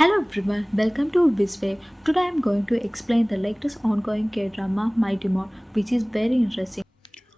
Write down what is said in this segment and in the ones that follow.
Hello everyone, welcome to Visway. Today I am going to explain the latest ongoing K-drama My Demon, which is very interesting.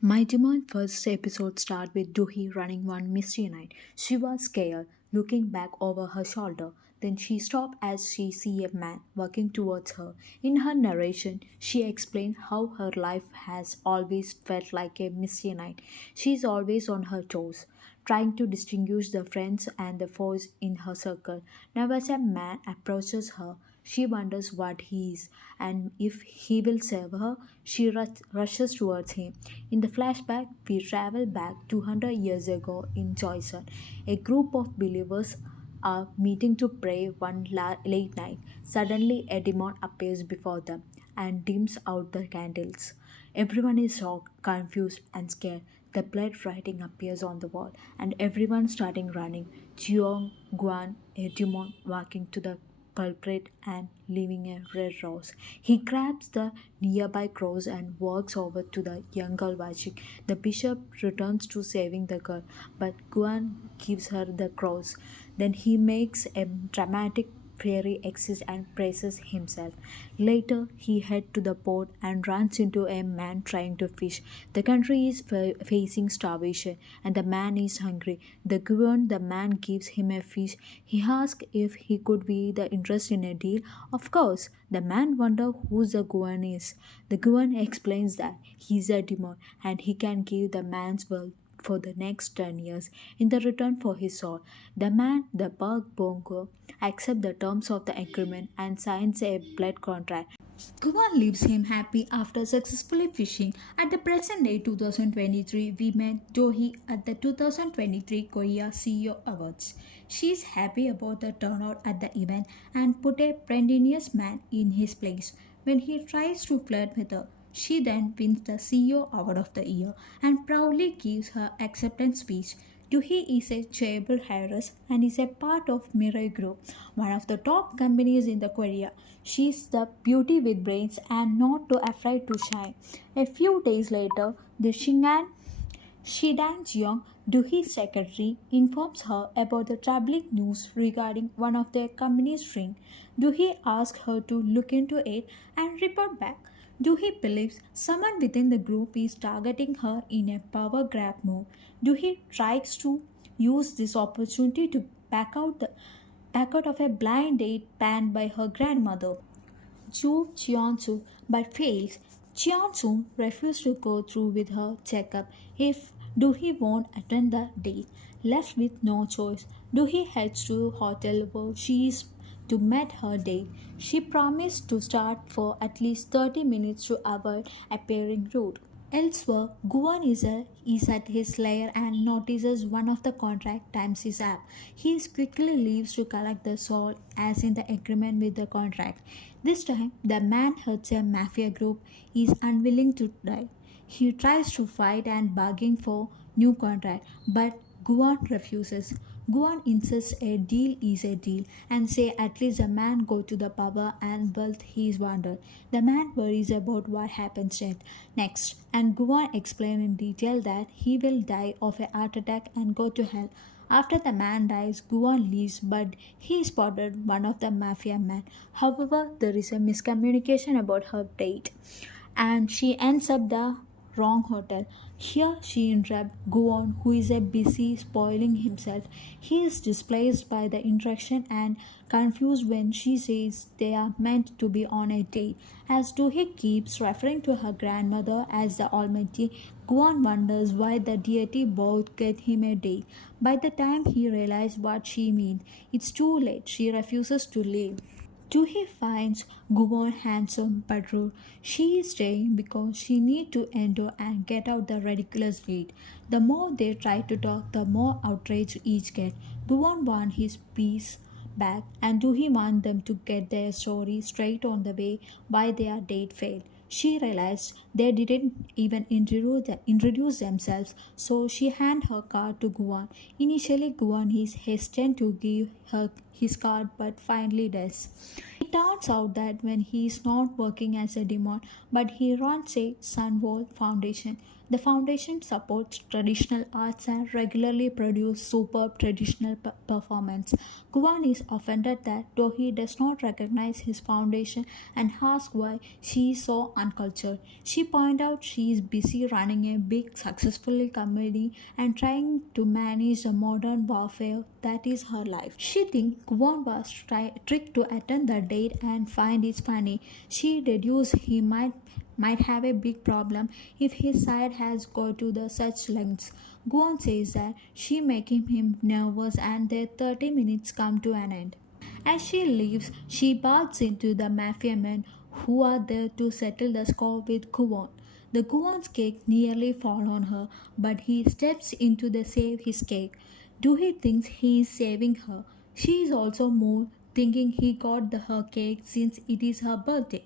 My Demon first episode starts with Duhi running one misty night. She was scared, looking back over her shoulder. Then she stopped as she see a man walking towards her. In her narration, she explained how her life has always felt like a misty night. She is always on her toes, trying to distinguish the friends and the foes in her circle. Now, as a man approaches her, she wonders what he is and if he will save her. She rushes towards him. In the flashback, we travel back 200 years ago in Joyson. A group of believers are meeting to pray one late night. Suddenly, a demon appears before them and dims out the candles. Everyone is shocked, confused, and scared. The blood writing appears on the wall, and everyone starting running. Jiong Guan, a demon, walking to the culprit and leaving a red rose. He grabs the nearby cross and walks over to the young girl watching. The bishop returns to saving the girl, but Guan gives her the cross. Then he makes a dramatic fairy exit and praises himself. Later, he heads to the port and runs into a man trying to fish. The country is facing starvation and the man is hungry. The man gives him a fish. He asks if he could be the interest in a deal. Of course, the man wonders who the Guan is. The Guan explains that he's a demon and he can give the man's world for the next 10 years in the return for his soul. The man, the Bug Bongo, accepts the terms of the agreement and signs a blood contract. Kuman leaves him happy after successfully fishing. At the present day 2023, we met Dohi at the 2023 Korea CEO Awards. She is happy about the turnout at the event and put a pretentious man in his place when he tries to flirt with her. She then wins the CEO Award of the Year and proudly gives her acceptance speech. Duhee is a charitable heiress and is a part of Mirai Group, one of the top companies in the Korea. She is the beauty with brains and not too afraid to shine. A few days later, the Shingan Shidan Jeong, Duhee's secretary, informs her about the troubling news regarding one of their company's drink. Duhee asks her to look into it and report back. Duhee believes someone within the group is targeting her in a power grab move. Duhee tries to use this opportunity to back out of a blind date planned by her grandmother. Chu Cheonsu but fails. Cheonsu refuses to go through with her checkup if Duhee won't attend the date. Left with no choice, Duhee heads to a hotel where she is to meet her date. She promised to start for at least 30 minutes to avoid appearing rude. Elsewhere, is at his lair and notices one of the contract times is up. He quickly leaves to collect the soul as in the agreement with the contract. This time, the man hurts a mafia group is unwilling to die. He tries to fight and bargain for new contract, but Guan refuses. Guan insists a deal is a deal and say at least the man go to the power and wealth he is wanted. The man worries about what happens next and Guan explains in detail that he will die of a heart attack and go to hell. After the man dies, Guan leaves, but he spotted one of the mafia men. However, there is a miscommunication about her date, and she ends up the wrong hotel. Here she interrupts Guon, who is a busy spoiling himself. He is displaced by the interaction and confused when she says they are meant to be on a date. As Dohee keeps referring to her grandmother as the Almighty, Guan wonders why the deity both get him a date. By the time he realizes what she means, it's too late. She refuses to leave. Juhi finds Gubon handsome but rude. She is staying because she needs to endure and get out the ridiculous date. The more they try to talk, the more outraged each get. Gubon wants his peace back and Duhi wants them to get their story straight on the way why their date failed. She realized they didn't even introduce themselves, so she handed her card to Guan. Initially, Guan is hesitant to give her his card but finally does. It turns out that when he is not working as a demon, but he runs a Sunwall Foundation. The foundation supports traditional arts and regularly produces superb traditional performance. Guan is offended that Dohi does not recognize his foundation and asks why she is so uncultured. She points out she is busy running a big successful company and trying to manage the modern warfare that is her life. She thinks Guan was tricked to attend the date and find it funny. She deduces he might have a big problem if his side has go to the such lengths. Guan says that she making him nervous and their 30 minutes come to an end. As she leaves, she butts into the mafia men who are there to settle the score with Guan. The Guan's cake nearly falls on her, but he steps into the save his cake. Doohy thinks he is saving her. She is also moved, thinking he got her cake since it is her birthday.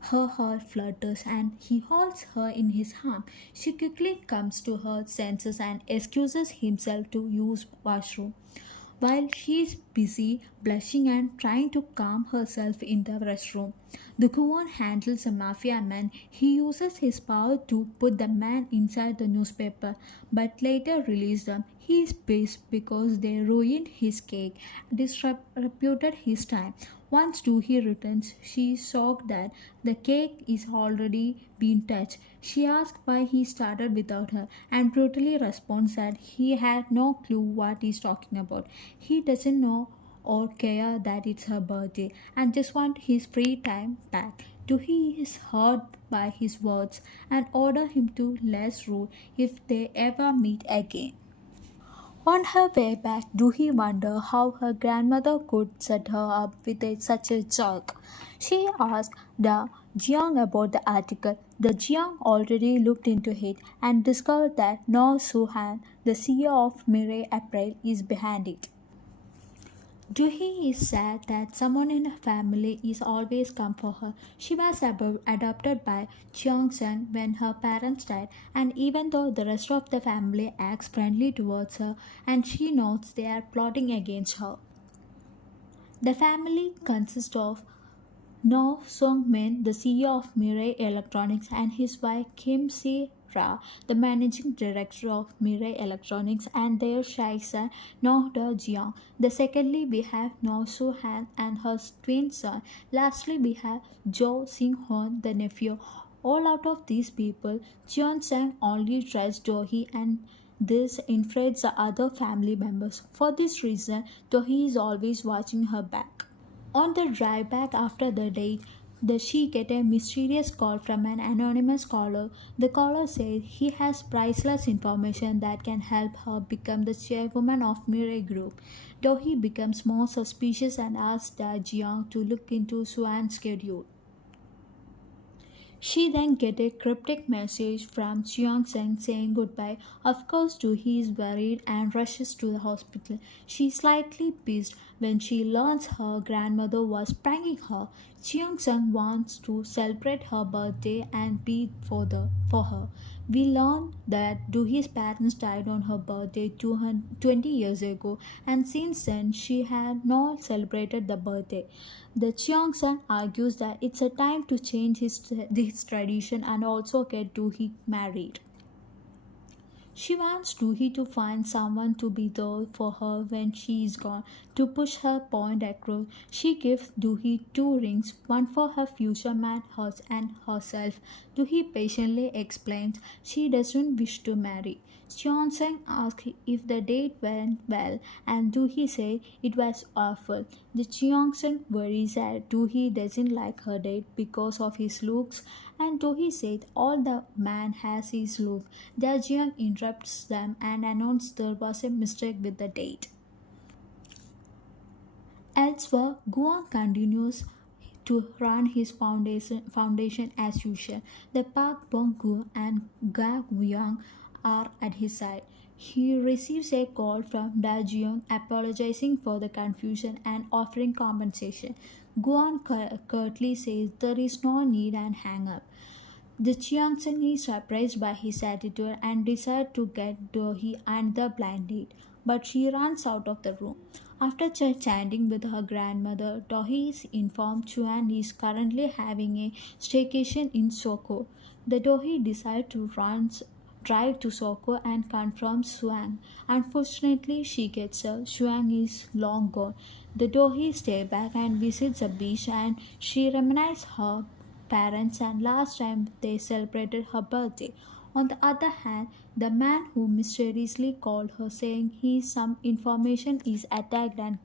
Her heart flutters and he holds her in his arm. She quickly comes to her senses and excuses himself to use washroom. While she is busy blushing and trying to calm herself in the restroom, the Kuan handles a mafia man. He uses his power to put the man inside the newspaper, but later release them. He is pissed because they ruined his cake, disrupted his time. Once Doohy returns, she is shocked that the cake is already been touched. She asks why he started without her and brutally responds that he had no clue what he's talking about. He doesn't know or care that it's her birthday and just want his free time back. Doohy is hurt by his words and order him to less rude if they ever meet again. On her way back, Ruhi wondered how her grandmother could set her up with such a jerk. She asked the Jiang about the article. The Jiang already looked into it and discovered that No Suhan, the CEO of Mirai April, is behind it. Juhi is sad that someone in her family is always come for her. She was adopted by Cheong Sen when her parents died, and even though the rest of the family acts friendly towards her, and she knows they are plotting against her. The family consists of No Sung Min, the CEO of Mirai Electronics, and his wife Kim Si Ra, the managing director of Mirai Electronics, and their shy son No De Jiang. The secondly, we have No Su Han and her twin son. Lastly, we have Jo Sing Hon, the nephew. All out of these people, Cheon Sang only trusts Dohi and this infuriates the other family members. For this reason, Dohi is always watching her back. On the drive back after the date, she get a mysterious call from an anonymous caller. The caller says he has priceless information that can help her become the chairwoman of Mirai Group. Though he becomes more suspicious and asks Da Jiang to look into Swan's schedule. She then gets a cryptic message from Chiang Seng saying goodbye. Of course, too, he is worried and rushes to the hospital. She is slightly pissed when she learns her grandmother was pranking her. Chiang Seng wants to celebrate her birthday and be for her. We learn that Doohy's parents died on her birthday 20 years ago, and since then she had not celebrated the birthday. The Cheongsan argues that it's a time to change his tradition and also get Doohy married. She wants Doohy to find someone to be there for her when she is gone. To push her point across, she gives Doohy two rings, one for her future man and herself. Doohy patiently explains she doesn't wish to marry. Cheonseng asks if the date went well, and Doohy said it was awful. The Cheongseng worries that Doohy doesn't like her date because of his looks, and Doohy said all the man has is look. Dajiang interrupts them and announces there was a mistake with the date. Elsewhere, Guang continues to run his foundation as usual. The Park Bong-gu and Ga Guyang are at his side. He receives a call from Da Jiang apologizing for the confusion and offering compensation. Guan curtly says there is no need and hang up. The Chiangsen is surprised by his attitude and decides to get Dohi and the blind date, but she runs out of the room. After chatting with her grandmother, Dohi is informed Chuan is currently having a staycation in Soko. The Dohi decide to drive to Soko and confront Shuang. Unfortunately, she gets her. Shuang is long gone. The Dohi stay back and visits the beach, and she reminisces her parents and last time they celebrated her birthday. On the other hand, the man who mysteriously called her saying he some information is attacked and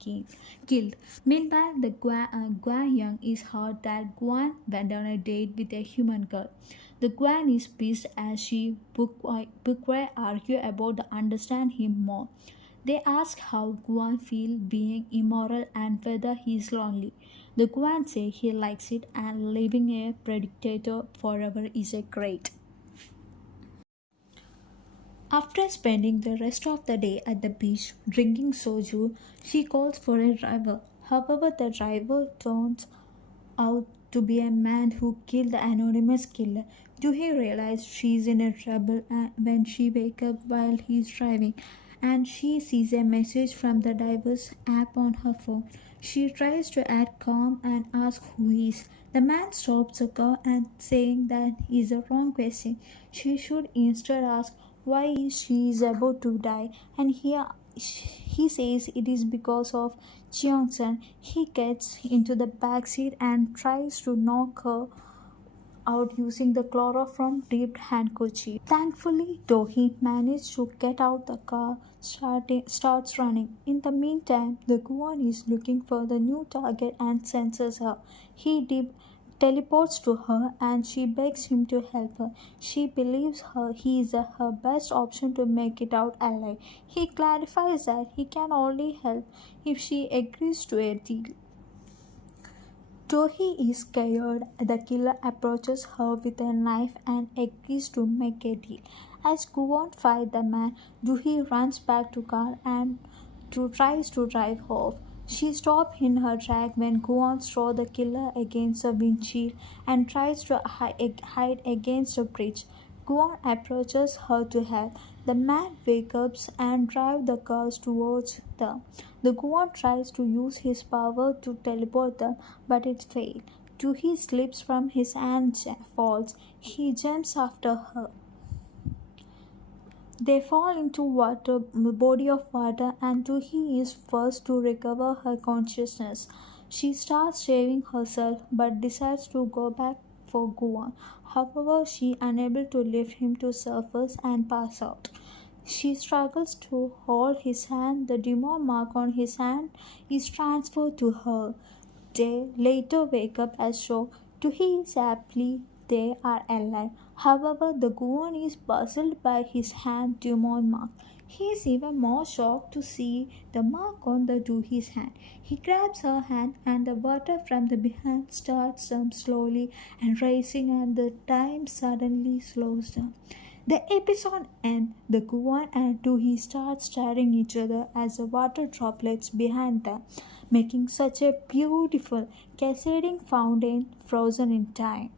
killed. Meanwhile, the Guan Yang is heard that Guan went on a date with a human girl. The Guan is pissed as she bookworm argue about the understand him more. They ask how Guan feel being immoral and whether he is lonely. The Guan say he likes it and living a predator forever is a great. After spending the rest of the day at the beach drinking soju, she calls for a driver. However, the driver turns out to be a man who killed the anonymous killer. Doohy realizes she's in a trouble when she wakes up while he's driving and she sees a message from the diver's app on her phone. She tries to act calm and ask who he is. The man stops the car and saying that is a wrong question. She should instead ask why she is about to die and he says it is because of Johnson. He gets into the back seat and tries to knock her out using the chloroform dipped handkerchief. Thankfully, though, he managed to get out the car, starts running. In the meantime, the Guan is looking for the new target and senses her. Teleports to her and she begs him to help her. She believes he is her best option to make it out alive. He clarifies that he can only help if she agrees to a deal. Though is scared, the killer approaches her with a knife and agrees to make a deal. As Guwon fights the man, Doohy runs back to car and tries to drive off. She stops in her track when Guwon throws the killer against the windshield and tries to hide against a bridge. Guwon approaches her to help. The man wakes up and drives the cars towards them. The Guwon tries to use his power to teleport them, but it fails. Doohy slips from his hand and falls. He jumps after her. They fall into body of water and Doohy is first to recover her consciousness. She starts shaving herself but decides to go back for Guan. However, she unable to lift him to surface and pass out. She struggles to hold his hand. The demon mark on his hand is transferred to her. They later wake up as shocked. Doohy is happy they are alive. However, the Guan is puzzled by his hand demon mark. He is even more shocked to see the mark on the Doohy's hand. He grabs her hand and the water from the behind starts slowly and racing and the time suddenly slows down. The episode ends. The Guan and Doohy start staring each other as the water droplets behind them, making such a beautiful cascading fountain frozen in time.